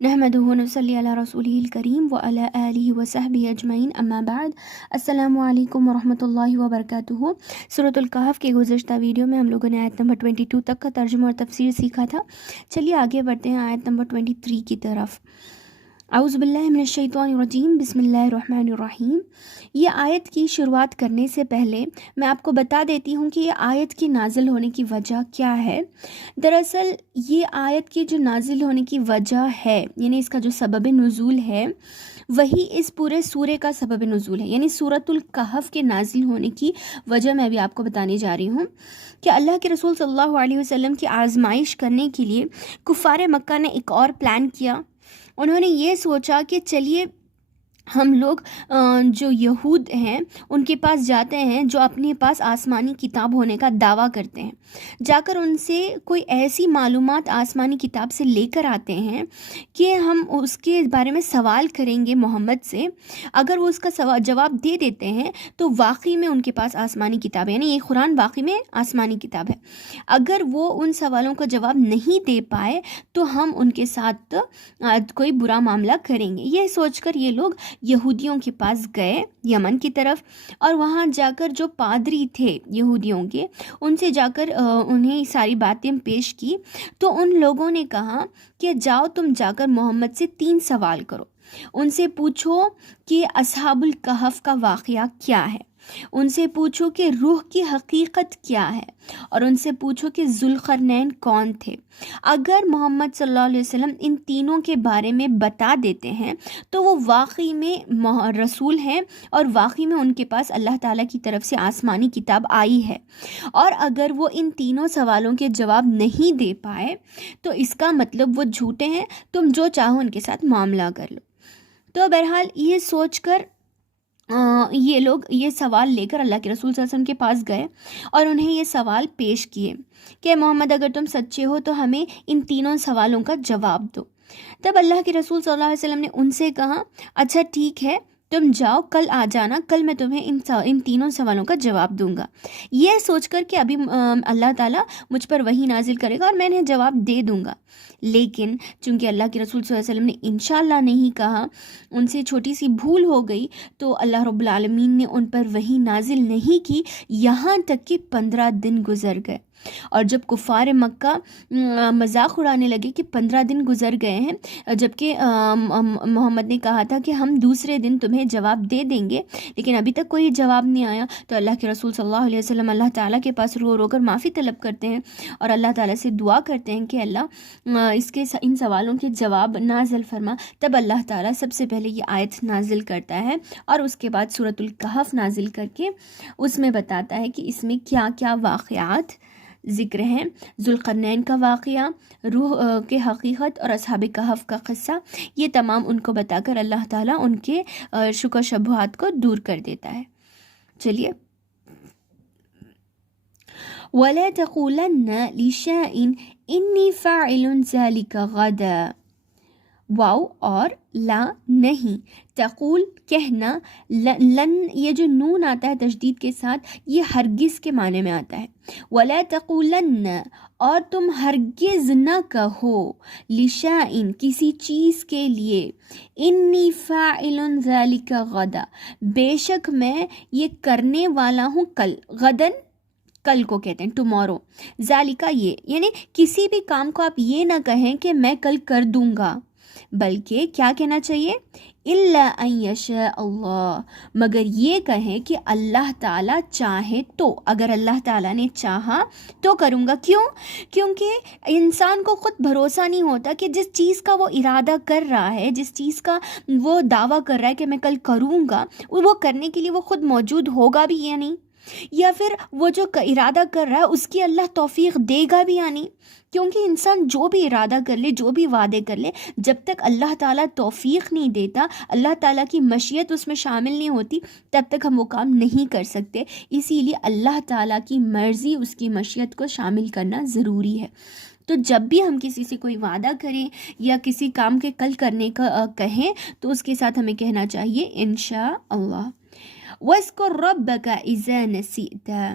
نحمدہ ونصلی علی رسولہ الکریم وعلی آلہ وصحبہ اجمعین اما بعد۔ السلام علیکم ورحمۃ اللہ وبرکاتہ۔ سورۃ الکہف کے گزشتہ ویڈیو میں ہم لوگوں نے آیت نمبر 22 تک کا ترجمہ اور تفسیر سیکھا تھا۔ چلیے آگے بڑھتے ہیں آیت نمبر 23 کی طرف۔ اعوذ باللہ من الشیطان الرجیم، بسم اللہ الرحمن الرحیم۔ یہ آیت کی شروعات کرنے سے پہلے میں آپ کو بتا دیتی ہوں کہ یہ آیت کی نازل ہونے کی وجہ کیا ہے۔ دراصل یہ آیت کی جو نازل ہونے کی وجہ ہے، یعنی اس کا جو سبب نزول ہے، وہی اس پورے سورے کا سبب نزول ہے، یعنی سورۃ الکہف کے نازل ہونے کی وجہ میں بھی آپ کو بتانے جا رہی ہوں کہ اللہ کے رسول صلی اللہ علیہ وسلم کی آزمائش کرنے کے لیے کفار مکہ نے ایک اور پلان کیا۔ انہوں نے یہ سوچا کہ چلیے ہم لوگ جو یہود ہیں ان کے پاس جاتے ہیں جو اپنے پاس آسمانی کتاب ہونے کا دعویٰ کرتے ہیں، جا کر ان سے کوئی ایسی معلومات آسمانی کتاب سے لے کر آتے ہیں کہ ہم اس کے بارے میں سوال کریں گے محمد سے۔ اگر وہ اس کا جواب دے دیتے ہیں تو واقعی میں ان کے پاس آسمانی کتاب ہے، یعنی یہ قرآن واقعی میں آسمانی کتاب ہے۔ اگر وہ ان سوالوں کا جواب نہیں دے پائے تو ہم ان کے ساتھ کوئی برا معاملہ کریں گے۔ یہ سوچ کر یہ لوگ یہودیوں کے پاس گئے یمن کی طرف، اور وہاں جا کر جو پادری تھے یہودیوں کے، ان سے جا کر انہیں ساری باتیں پیش کی۔ تو ان لوگوں نے کہا کہ جاؤ تم جا کر محمد سے 3 سوال کرو، ان سے پوچھو کہ اصحاب الکہف کا واقعہ کیا ہے، ان سے پوچھو کہ روح کی حقیقت کیا ہے، اور ان سے پوچھو کہ ذوالقرنین کون تھے۔ اگر محمد صلی اللہ علیہ وسلم ان تینوں کے بارے میں بتا دیتے ہیں تو وہ واقعی میں رسول ہیں اور واقعی میں ان کے پاس اللہ تعالیٰ کی طرف سے آسمانی کتاب آئی ہے، اور اگر وہ ان تینوں سوالوں کے جواب نہیں دے پائے تو اس کا مطلب وہ جھوٹے ہیں، تم جو چاہو ان کے ساتھ معاملہ کر لو۔ تو بہرحال یہ سوچ کر یہ لوگ یہ سوال لے کر اللہ کے رسول صلی اللہ علیہ وسلم کے پاس گئے اور انہیں یہ سوال پیش کیے کہ محمد اگر تم سچے ہو تو ہمیں ان تینوں سوالوں کا جواب دو۔ تب اللہ کے رسول صلی اللہ علیہ وسلم نے ان سے کہا اچھا ٹھیک ہے، تم جاؤ، کل آ جانا، کل میں تمہیں ان تینوں سوالوں کا جواب دوں گا، یہ سوچ کر کہ ابھی اللہ تعالیٰ مجھ پر وحی نازل کرے گا اور میں انہیں جواب دے دوں گا۔ لیکن چونکہ اللہ کے رسول صلی اللہ علیہ وسلم نے انشاءاللہ نہیں کہا، ان سے چھوٹی سی بھول ہو گئی، تو اللہ رب العالمین نے ان پر وحی نازل نہیں کی، یہاں تک کہ 15 دن گزر گئے۔ اور جب کفار مکہ مذاق اڑانے لگے کہ 15 دن گزر گئے ہیں، جبکہ محمد نے کہا تھا کہ ہم دوسرے دن تمہیں جواب دے دیں گے، لیکن ابھی تک کوئی جواب نہیں آیا، تو اللہ کے رسول صلی اللہ علیہ وسلم اللہ تعالیٰ کے پاس رو رو کر معافی طلب کرتے ہیں اور اللہ تعالیٰ سے دعا کرتے ہیں کہ اللہ ان سوالوں کے جواب نازل فرما۔ تب اللہ تعالیٰ سب سے پہلے یہ آیت نازل کرتا ہے اور اس کے بعد سورۃ الکہف نازل کر کے اس میں بتاتا ہے کہ اس میں کیا کیا واقعات ذکر ہیں۔ ذوالقرنین کا واقعہ، روح کے حقیقت اور اصحاب کہف کا قصہ، یہ تمام ان کو بتا کر اللہ تعالیٰ ان کے شک و شبہات کو دور کر دیتا ہے۔ چلیے، وَلَا تَقُولَنَّ لِشَيْءٍ إِنِّي فَاعِلٌ ذَلِكَ غَدًا۔ واو اور لا نہیں، تقول کہنا، لن یہ جو نون آتا ہے تشدید کے ساتھ یہ ہرگز کے معنی میں آتا ہے۔ وَلَا تَقُولَنَّ اور تم ہرگز نہ کہو، لِشَيْءٍ کسی چیز کے لیے، إِنِّي فَاعِلٌ ذَلِكَ غَدًا بے شک میں یہ کرنے والا ہوں کل، غدن کل کو کہتے ہیں، ٹمورو، ذالکہ یہ، یعنی کسی بھی کام کو آپ یہ نہ کہیں کہ میں کل کر دوں گا، بلکہ کیا کہنا چاہیے، الا ان یشاء اللہ، مگر یہ کہیں کہ اللہ تعالیٰ چاہے تو، اگر اللہ تعالیٰ نے چاہا تو کروں گا۔ کیوں؟ کیونکہ انسان کو خود بھروسہ نہیں ہوتا کہ جس چیز کا وہ ارادہ کر رہا ہے، جس چیز کا وہ دعویٰ کر رہا ہے کہ میں کل کروں گا، وہ کرنے کے لیے وہ خود موجود ہوگا بھی یا نہیں، یا پھر وہ جو ارادہ کر رہا ہے اس کی اللہ توفیق دے گا بھی یا نہیں۔ کیونکہ انسان جو بھی ارادہ کر لے، جو بھی وعدے کر لے، جب تک اللہ تعالیٰ توفیق نہیں دیتا، اللہ تعالیٰ کی مشیت اس میں شامل نہیں ہوتی، تب تک ہم وہ کام نہیں کر سکتے۔ اسی لیے اللہ تعالیٰ کی مرضی، اس کی مشیت کو شامل کرنا ضروری ہے۔ تو جب بھی ہم کسی سے کوئی وعدہ کریں یا کسی کام کے کل کرنے کا کہیں تو اس کے ساتھ ہمیں کہنا چاہیے انشاء اللہ۔ وَاذْكُرْ رَبَّكَ إِذَا نَسِيتَ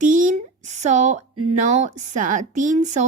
300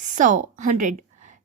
100 100,